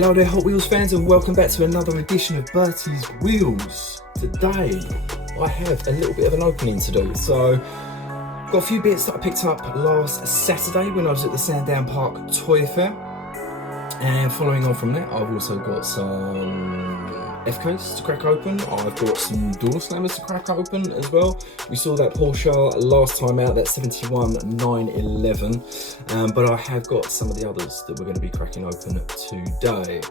Hello there Hot Wheels fans, and welcome back to another edition of Bertie's Wheels. Today I have a little bit of an opening to do. So got a few bits that I picked up last Saturday when I was at the Sandown Park Toy Fair, and following on from that I've also got some FKs to crack open. I've got some door slammers to crack open as well. We saw that Porsche last time out, that 71 911, but I have got some of the others that we're going to be cracking open today.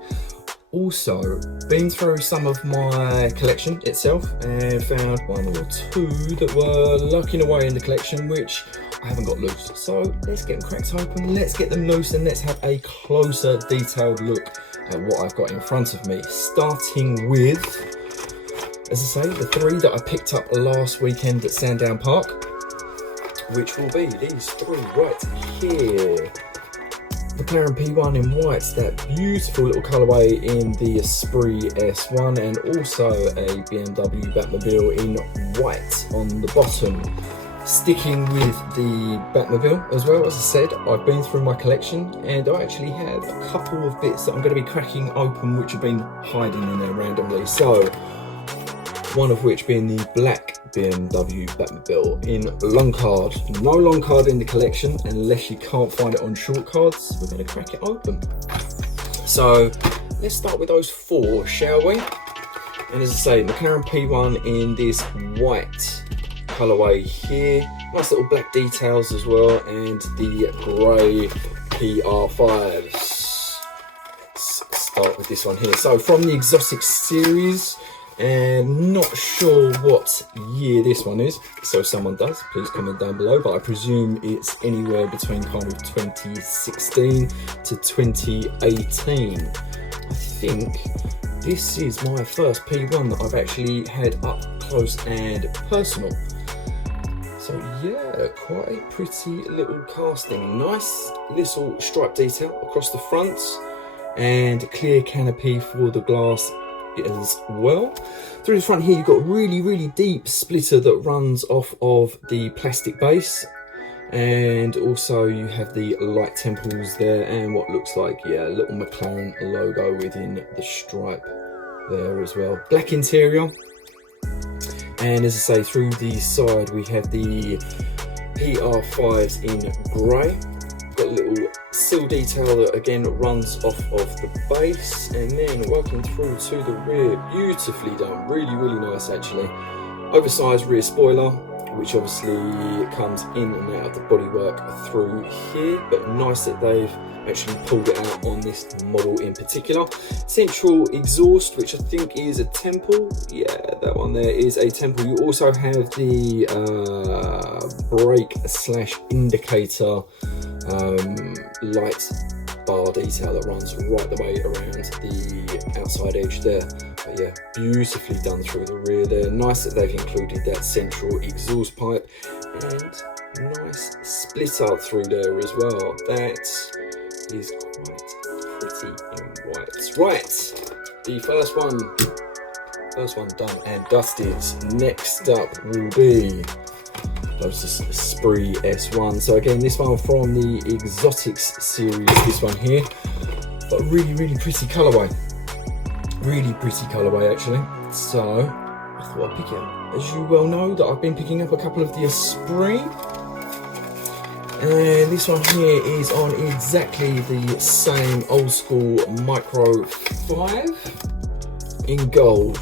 Also, been through some of my collection itself and found one or two that were lurking away in the collection which I haven't got loose. So let's get them cracked open, let's get them loose, and let's have a closer detailed look at what I've got in front of me. Starting with, as I say, the three that I picked up last weekend at Sandown Park, which will be these three right here. McLaren P1 in white, that beautiful little colourway in the Esprit S1, and also a BMW Batmobile in white on the bottom. Sticking with the Batmobile as well, as I said, I've been through my collection and I actually have a couple of bits that I'm going to be cracking open which have been hiding in there randomly. So, one of which being the black BMW Batmobile in long card. No long card in the collection unless you can't find it on short cards. We're going to crack it open. So let's start with those four, shall we? And as I say, McLaren P1 in this white colourway here. Nice little black details as well, and the grey PR5s. Let's start with this one here. So from the Exotic series, and not sure what year this one is, so if someone does, please comment down below, but I presume it's anywhere between kind of 2016 to 2018. I think this is my first P1 that I've actually had up close and personal. So yeah, quite a pretty little casting. Nice little stripe detail across the front, and clear canopy for the glass as well. Through the front here you've got really deep splitter that runs off of the plastic base, and also you have the light temples there and what looks like, yeah, a little McLaren logo within the stripe there as well. Black interior, and as I say, through the side we have the PR5s in grey. Got a little sill detail that again runs off of the base, and then working through to the rear, beautifully done, really nice actually. Oversized rear spoiler, which obviously comes in and out of the bodywork through here, but nice that they've actually pulled it out on this model in particular. Central exhaust, which I think is a temple. Yeah, that one there is a temple. You also have the brake / indicator light bar detail that runs right the way around the outside edge there. But yeah, beautifully done through the rear there. Nice that they've included that central exhaust pipe, and nice splitter through there as well. That is quite pretty in white. Right, the first one done and dusted. Next up will be Lotus Esprit S1. So again, this one from the Exotics series, this one here, but really pretty colourway. Really pretty colourway actually. So I thought I'd pick it up. As you well know, that I've been picking up a couple of the Esprit, and this one here is on exactly the same old school Micro 5 in gold,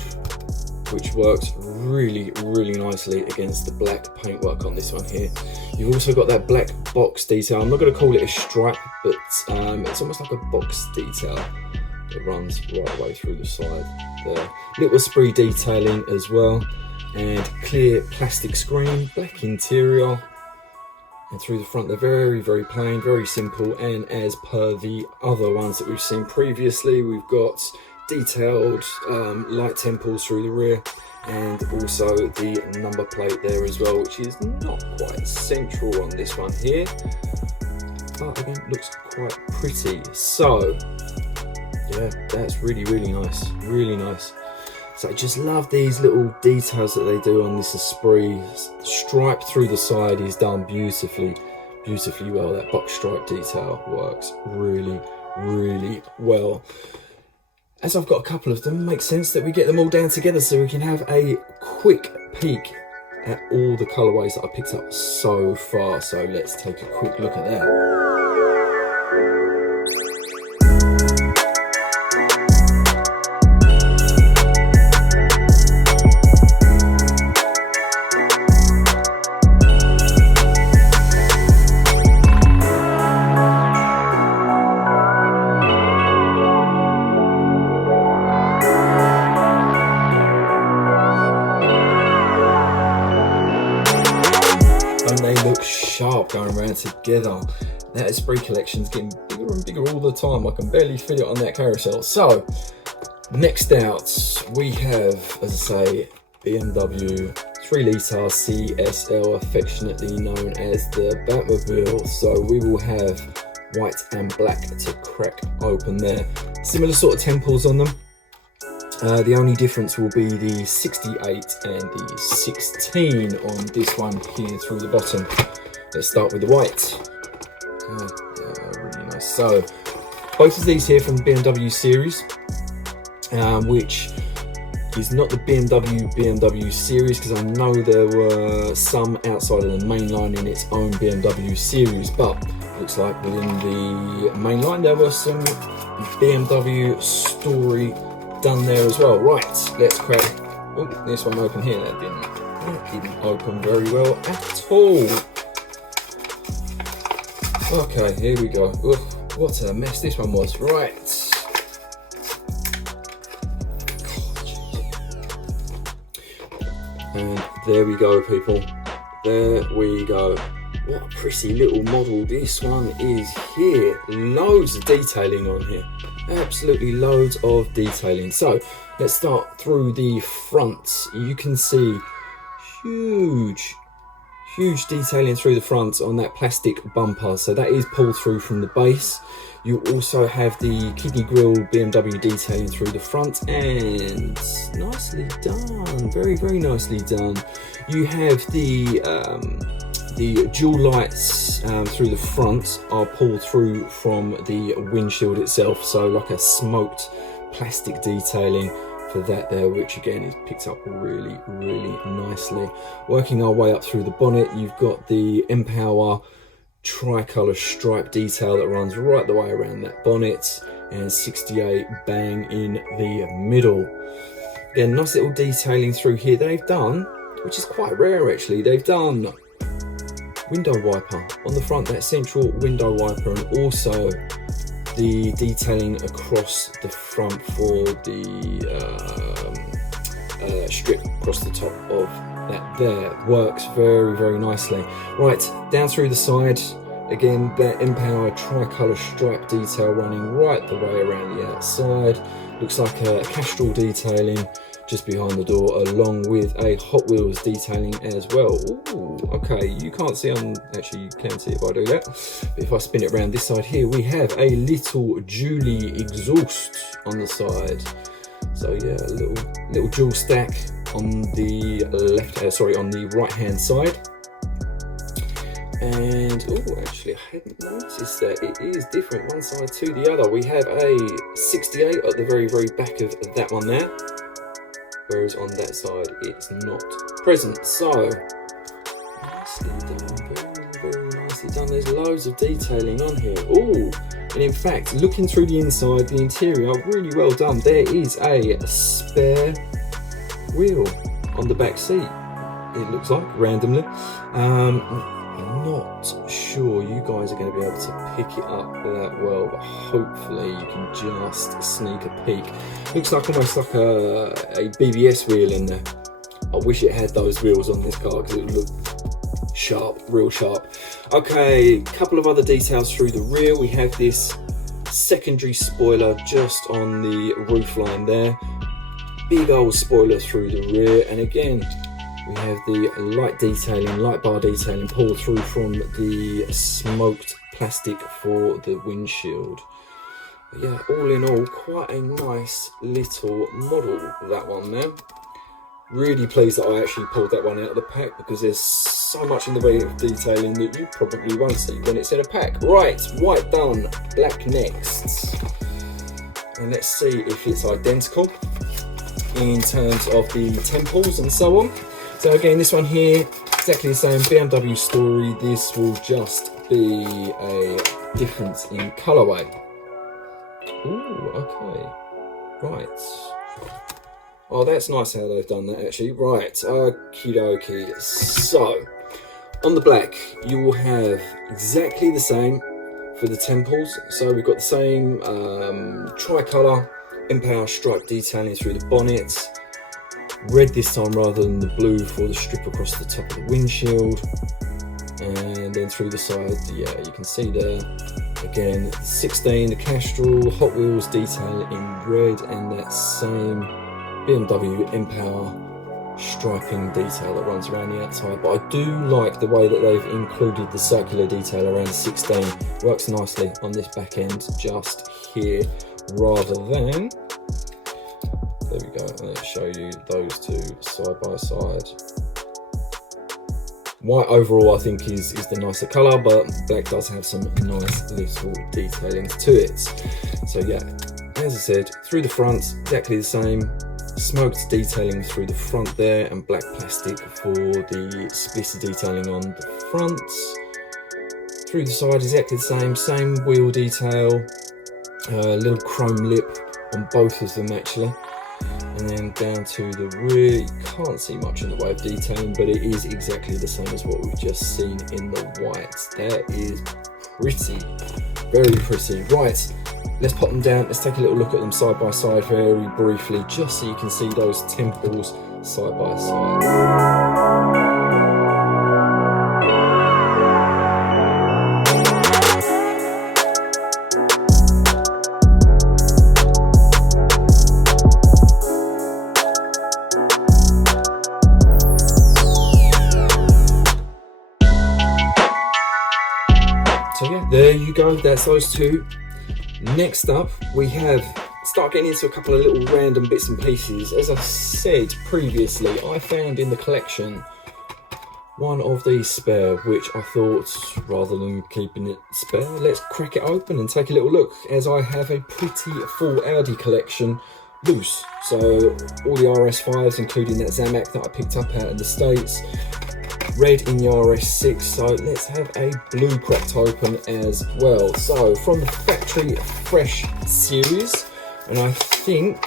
which works really nicely against the black paintwork on this one here. You've also got that black box detail. I'm not going to call it a stripe, but it's almost like a box detail that runs right away through the side there. Little Esprit detailing as well, and clear plastic screen, black interior, and through the front they're very plain, very simple, and as per the other ones that we've seen previously, we've got detailed light temples through the rear, and also the number plate there as well, which is not quite central on this one here, but again looks quite pretty. So yeah, that's really nice. So I just love these little details that they do on this Esprit. The stripe through the side is done beautifully well. That box stripe detail works really well. as I've got a couple of them, it makes sense that we get them all down together so we can have a quick peek at all the colourways that I picked up so far. So let's take a quick look at that. They look sharp going around together. That Esprit collection's getting bigger and bigger all the time. I can barely fit it on that carousel. So next out we have, as I say, BMW 3-litre CSL, affectionately known as the Batmobile. So we will have white and black to crack open there. Similar sort of temples on them. The only difference will be the 68 and the 16 on this one here through the bottom. Let's start with the white. Yeah, really nice. So both of these here from the BMW series, which is not the BMW series, because I know there were some outside of the main line in its own BMW series, but looks like within the main line there was some BMW story done there as well. Right, let's crack this one open here. That didn't open very well at all. Okay, here we go. Oof, what a mess this one was. Right. And there we go, people. There we go. What a pretty little model this one is here. Loads of detailing on here. Absolutely loads of detailing. So let's start through the front. You can see huge detailing through the front on that plastic bumper. So that is pulled through from the base. You also have the kidney grille BMW detailing through the front, and nicely done. Very, very nicely done. You have the dual lights through the front are pulled through from the windshield itself, so like a smoked plastic detailing for that there, which again is picked up really, really nicely. Working our way up through the bonnet, you've got the Empower tricolour stripe detail that runs right the way around that bonnet, and 68 bang in the middle. Again, nice little detailing through here. They've done, which is quite rare actually, they've done window wiper on the front, that central window wiper, and also the detailing across the front for the strip across the top of that there. Works very, very nicely. Right, down through the side, again that Empower tricolour stripe detail running right the way around the outside. Looks like a Castrol detailing just behind the door, along with a Hot Wheels detailing as well. Ooh, okay, you can't see on, actually you can see if I do that, but if I spin it around this side here, we have a little Julie exhaust on the side. So yeah, a little dual stack on the on the right hand side. And oh, actually I hadn't noticed that it is different one side to the other. We have a 68 at the very, very back of that one there, whereas on that side it's not present. So nicely done, very, very nicely done. There's loads of detailing on here. Oh, and in fact, looking through the inside, the interior, really well done. There is a spare wheel on the back seat, it looks like, randomly. I'm not sure you guys are going to be able to pick it up that well, but hopefully you can just sneak a peek. Looks like almost like a BBS wheel in there. I wish it had those wheels on this car because it would look sharp, real sharp. Okay, couple of other details through the rear. We have this secondary spoiler just on the roofline there. Big old spoiler through the rear, and again we have the light detailing, light bar detailing pulled through from the smoked plastic for the windshield. But yeah, all in all, quite a nice little model, that one there. Really pleased that I actually pulled that one out of the pack, because there's so much in the way of detailing that you probably won't see when it's in a pack. Right, white done, black next. and let's see if it's identical in terms of the temples and so on. So again, this one here, exactly the same BMW story. This will just be a difference in colourway. Ooh, okay, right. Oh, that's nice how they've done that actually. Right, okie dokie. So, on the black, you will have exactly the same for the temples. So we've got the same tricolour Empower stripe detailing through the bonnet. Red this time rather than the blue for the strip across the top of the windshield. And then through the side, yeah, you can see there. Again, 16, the Castrol Hot Wheels detail in red, and that same BMW Empower striping detail that runs around the outside. But I do like the way that they've included the circular detail around the 16. Works nicely on this back end just here, rather than, there we go, let's show you those two side by side. White overall I think is the nicer colour, but black does have some nice little detailings to it. So yeah, as I said, through the front, exactly the same. Smoked detailing through the front there, and black plastic for the splitter detailing on the front. Through the side, exactly the same wheel detail, little chrome lip on both of them actually. And then down to the rear, you can't see much in the way of detailing, but it is exactly the same as what we've just seen in the white. That is pretty, very pretty. Right, let's pop them down. Let's take a little look at them side by side very briefly, just so you can see those temples side by side. So yeah, there you go, that's those two. Next up, we start getting into a couple of little random bits and pieces. As I said previously, I found in the collection one of these spare, which I thought, rather than keeping it spare, let's crack it open and take a little look, as I have a pretty full Audi collection loose. So all the RS5s, including that Zamac that I picked up out in the States, red in the RS6, so let's have a blue cracked open as well. So from the Factory Fresh series, and I think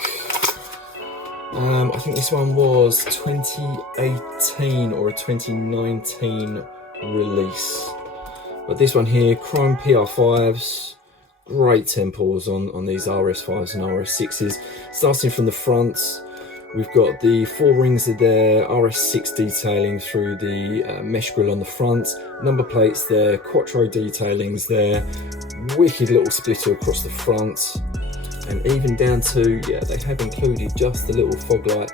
this one was 2018 or a 2019 release. But this one here, chrome PR5s, great temples on these RS5s and RS6s. Starting from the front, we've got the 4 rings of their RS6 detailing through the mesh grille on the front, number plates there, quattro detailings there, wicked little splitter across the front, and even down to, yeah, they have included just the little fog light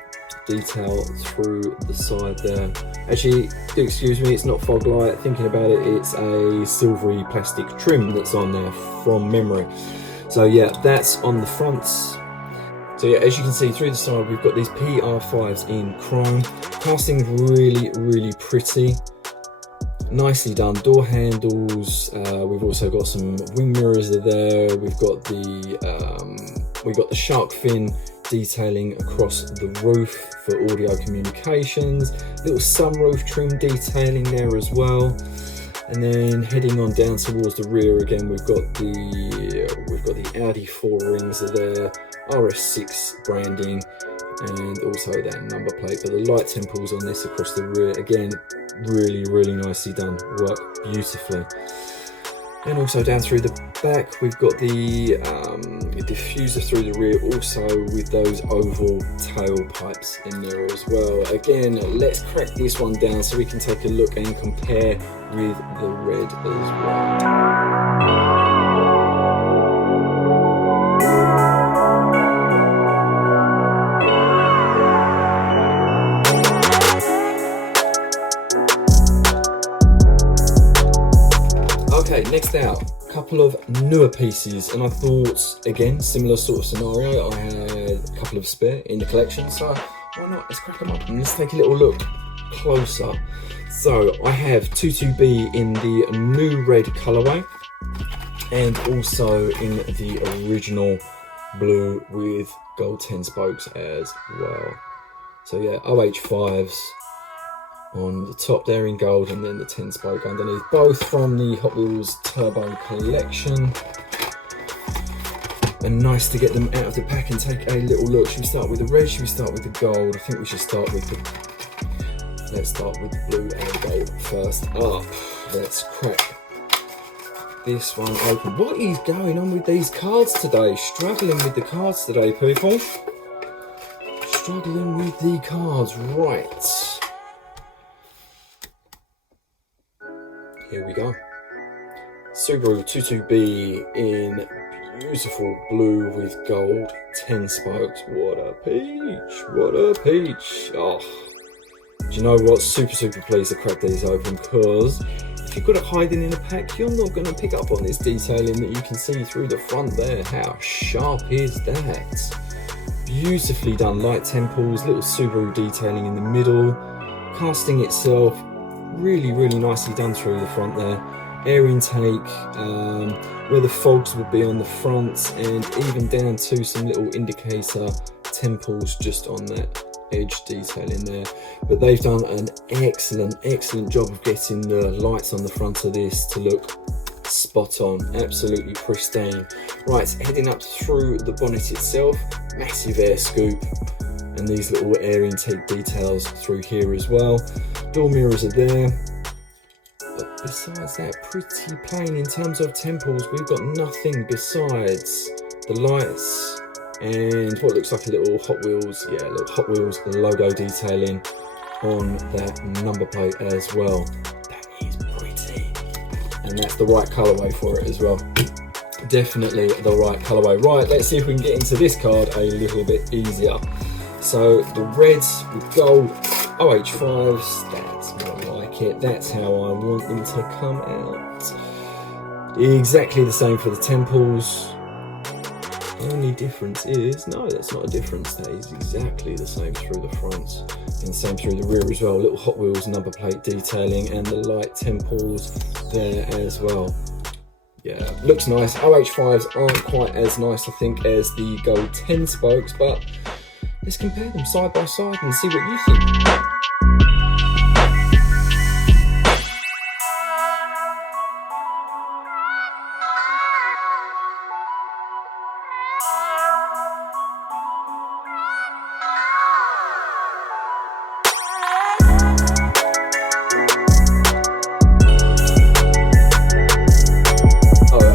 detail through the side there. Actually, do excuse me, it's not fog light, thinking about it, it's a silvery plastic trim that's on there from memory. So yeah, that's on the front. So yeah, as you can see through the side, we've got these PR5s in chrome. Casting really, really pretty. Nicely done. Door handles. We've also got some wing mirrors there. We've got the shark fin detailing across the roof for audio communications. Little sunroof trim detailing there as well. And then heading on down towards the rear again, we've got the Audi 4 rings there. RS6 branding, and also that number plate. But the light temples on this across the rear, again, really, really nicely done. Work beautifully. And also down through the back, we've got the diffuser through the rear, also with those oval tailpipes in there as well. Again, let's crack this one down so we can take a look and compare with the red as well. Okay, next out, a couple of newer pieces, and I thought, again, similar sort of scenario. I had a couple of spare in the collection, so why not? Let's crack them up and let's take a little look closer. So I have 22B in the new red colourway, and also in the original blue with gold 10 spokes as well. So yeah, OH5s on the top there in gold, and then the 10 spoke underneath, both from the Hot Wheels Turbo collection. And nice to get them out of the pack and take a little look. Should we start with the red? Should we start with the gold? I think we should start with the... Let's start with the blue and gold first up. Let's crack this one open. What is going on with these cards today? Struggling with the cards today, people. Struggling with the cards. Right. Here we go. Subaru 22B in beautiful blue with gold 10 spokes. What a peach, what a peach. Oh, do you know what? Super pleased to crack these open, because if you've got it hiding in a pack, you're not going to pick up on this detailing that you can see through the front there. How sharp is that? Beautifully done, light temples, little Subaru detailing in the middle, casting itself really nicely done through the front there. Air intake, where the fogs would be on the front, and even down to some little indicator temples just on that edge detailing there. But they've done an excellent job of getting the lights on the front of this to look spot on, absolutely pristine. Right, heading up through the bonnet itself, massive air scoop, and these little air intake details through here as well. Door mirrors are there. But besides that, pretty plain in terms of temples. We've got nothing besides the lights and what looks like a little Hot Wheels, yeah, little Hot Wheels logo detailing on that number plate as well. That is pretty. And that's the right colourway for it as well. Definitely the right colourway. Right, let's see if we can get into this card a little bit easier. So the reds with gold OH5s, that's more like it. That's how I want them to come out. Exactly the same for the temples. The only difference is, no, that's not a difference. That is exactly the same through the front and same through the rear as well. Little Hot Wheels number plate detailing and the light temples there as well. Yeah, looks nice. OH5s aren't quite as nice, I think, as the gold 10 spokes, but let's compare them side by side and see what you think.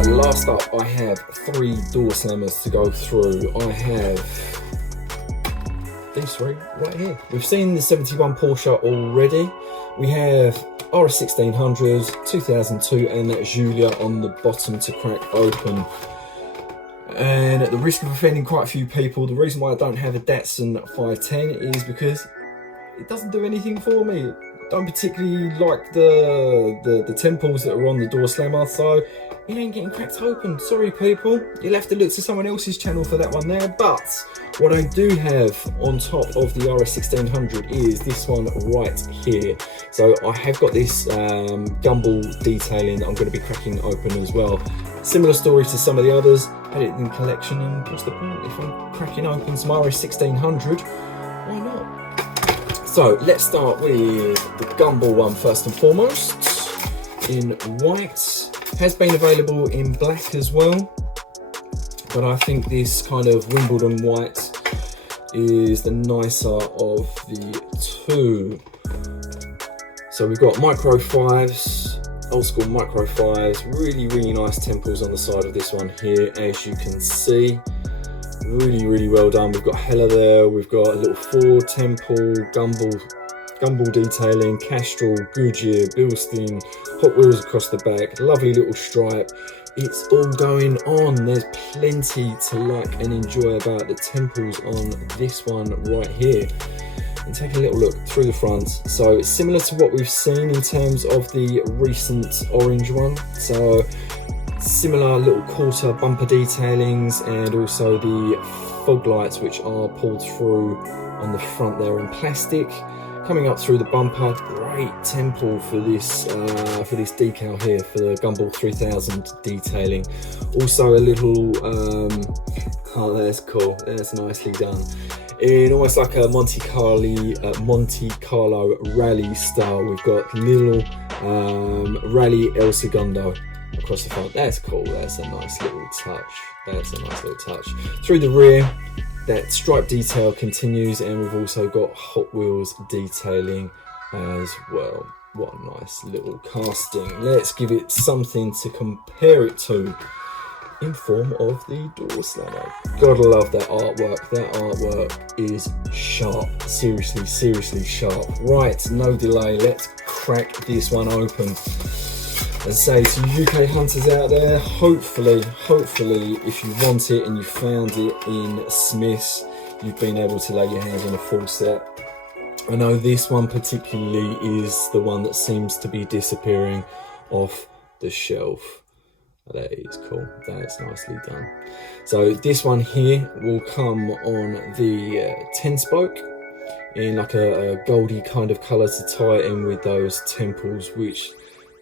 Last up, I have 3 door slammers to go through. I have these 3 right here. We've seen the 71 Porsche already. We have RS 1600, 2002, and that Giulia on the bottom to crack open. And at the risk of offending quite a few people, the reason why I don't have a Datsun 510 is because it doesn't do anything for me. Don't particularly like the temples that are on the door slammer, so it ain't getting cracked open. Sorry people, you'll have to look to someone else's channel for that one there. But what I do have on top of the RS 1600 is this one right here. So I have got this gumball detailing that I'm going to be cracking open as well. Similar story to some of the others, had it in collection, and what's the point if I'm cracking open some RS 1600? Why not? So let's start with the gumball one first and foremost. In white, has been available in black as well, but I think this kind of Wimbledon white is the nicer of the two. So we've got micro 5s, old school micro 5s, really nice temples on the side of this one here, as you can see. Really well done. We've got Hella there, we've got a little Ford temple, gumball detailing, Castrol, Goodyear, Bilstein, Hot Wheels across the back, lovely little stripe. It's all going on. There's plenty to like and enjoy about the temples on this one right here. And take a little look through the front. So it's similar to what we've seen in terms of the recent orange one. So similar little quarter bumper detailings, and also the fog lights which are pulled through on the front there in plastic. Coming up through the bumper, great temple for this decal here for the Gumball 3000 detailing. Also a little Oh, that's cool. That's nicely done. In almost like a Monte Carlo rally style, we've got little Rally El Segundo across the front. That's cool. That's a nice little touch. That's a nice little touch. Through the rear, that stripe detail continues, and we've also got Hot Wheels detailing as well. What a nice little casting. Let's give it something to compare it to in form of the door slammer. Gotta love that artwork. That artwork is sharp. Seriously, seriously sharp. Right, no delay. Let's crack this one open. As I say to you UK hunters out there, hopefully, if you want it and you found it in Smith's, you've been able to lay your hands on a full set. I know this one particularly is the one that seems to be disappearing off the shelf. That is cool. That's nicely done. So this one here will come on the 10-spoke in like a goldy kind of colour to tie it in with those temples, which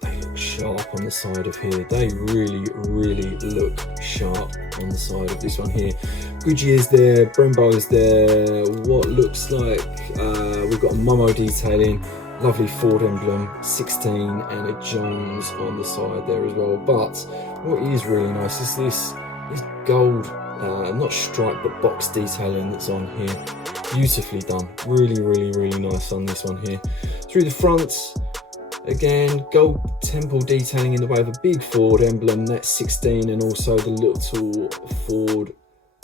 they look sharp on the side of here. They really, really look sharp on the side of this one here. Goodyear's there, Brembo's there. What looks like we've got a Momo detailing. Lovely Ford emblem, 16, and a Jones on the side there as well. But what is really nice is this gold, not stripe, but box detailing that's on here. Beautifully done. Really, really, really nice on this one here. Through the front, again, gold temple detailing in the way of a big Ford emblem. That's 16, and also the little Ford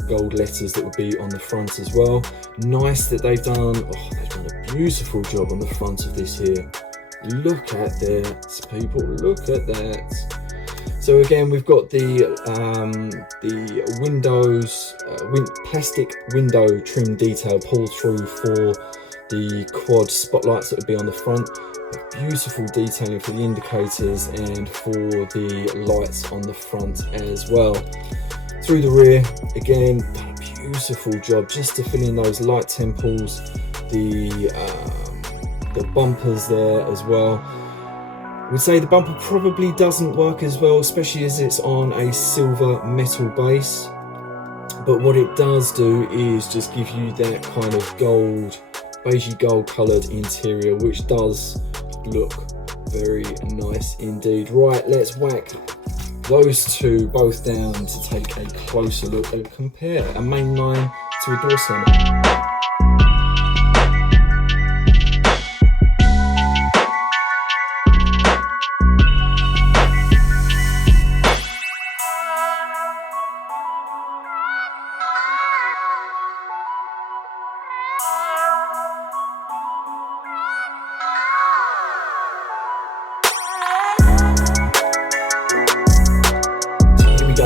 gold letters that would be on the front as well. Nice that they've done a beautiful job on the front of this here. Look at that, people, look at that. So again, we've got the windows, plastic window trim detail pulled through for the quad spotlights that would be on the front. Beautiful detailing for the indicators and for the lights on the front as well. Through the rear, again, done a beautiful job just to fill in those light temples, the bumpers there as well. I would say the bumper probably doesn't work as well, especially as it's on a silver metal base. But what it does do is just give you that kind of gold, beigey gold coloured interior, which does look very nice indeed. Right, let's whack those two both down to take a closer look and compare a mainline to a door slammer.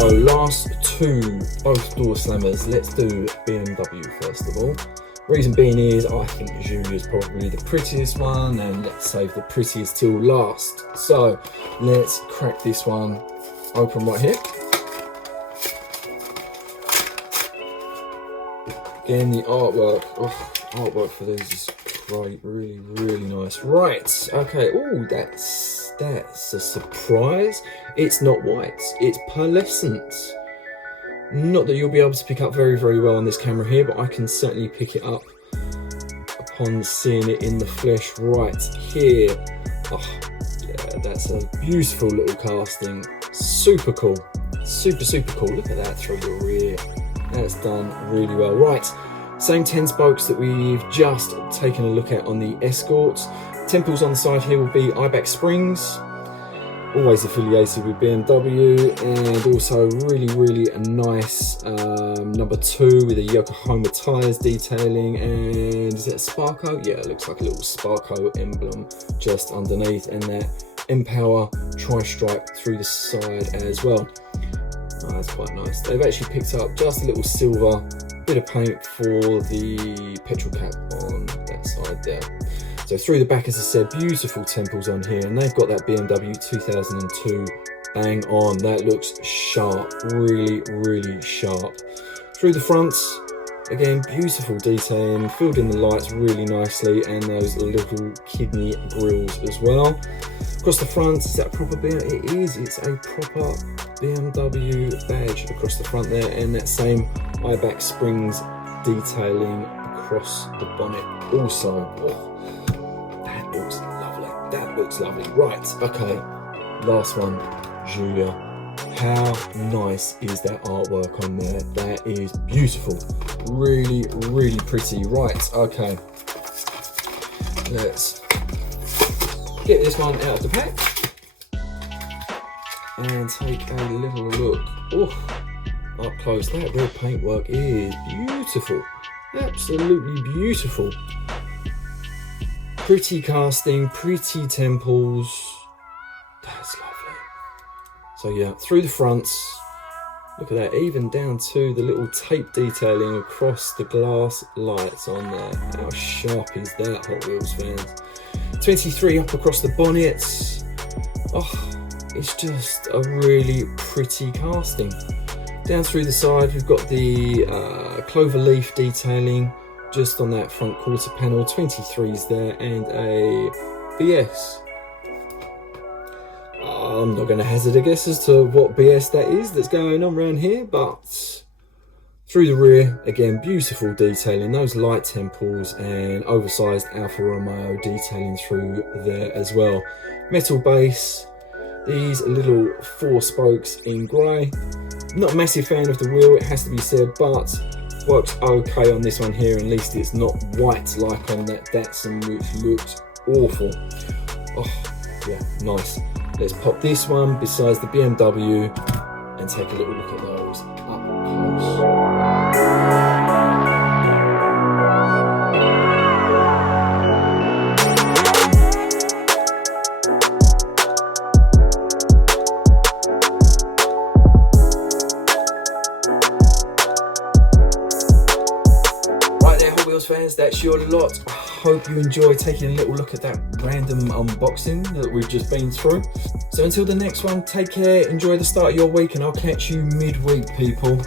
Last two, both door slammers. Let's do BMW first of all. Reason being is I think Julia's probably the prettiest one, and let's save the prettiest till last. So let's crack this one open right here. Again, the artwork, artwork for these is great, really, really nice. Right, okay, oh, that's a surprise. It's not white, it's pearlescent. Not that you'll be able to pick up very, very well on this camera here, but I can certainly pick it up upon seeing it in the flesh right here. Oh, yeah, that's a beautiful little casting. Super cool, super, super cool. Look at that through the rear. That's done really well. Right, same 10 spokes that we've just taken a look at on the Escort. Temples on the side here will be Ibex springs, always affiliated with BMW, and also really, really a nice number 2 with a Yokohama tyres detailing, and is it a Sparko? Yeah, it looks like a little Sparko emblem just underneath, and that Empower tri-stripe through the side as well. Oh, that's quite nice. They've actually picked up just a little silver bit of paint for the petrol cap on that side there. So through the back, as I said, beautiful temples on here, and they've got that BMW 2002 bang on. That looks sharp, really, really sharp. Through the front, again, beautiful detailing, filled in the lights really nicely, and those little kidney grills as well. Across the front, is that a proper BMW? It is, it's a proper BMW badge across the front there, and that same eye-back springs detailing across the bonnet also. Oh, that looks lovely. That looks lovely. Right, okay, last one, Julia. How nice is that artwork on there? That is beautiful. Really, really pretty. Right, okay. Let's get this one out of the pack and take a little look. Oh, up close. That red paintwork is beautiful. Absolutely beautiful. Pretty casting, pretty temples. That's lovely. So yeah, through the fronts, look at that, even down to the little tape detailing across the glass lights on there. How sharp is that, Hot Wheels fans? 23 up across the bonnets. Oh, it's just a really pretty casting. Down through the side, we've got the clover leaf detailing just on that front quarter panel. 23s there, and a BS. I'm not going to hazard a guess as to what BS that is that's going on around here, but through the rear, again, beautiful detailing, those light temples and oversized Alfa Romeo detailing through there as well. Metal base, these little 4 spokes in grey. Not a massive fan of the wheel, it has to be said, but works okay on this one here. At least it's not white like on that Datsun, which looks awful. Oh, yeah, nice. Let's pop this one besides the BMW and take a little look at those up close. Right there, Hot Wheels fans, that's your lot. I hope you enjoy taking a little look at that random unboxing that we've just been through. So until the next one, take care, enjoy the start of your week, and I'll catch you midweek, people.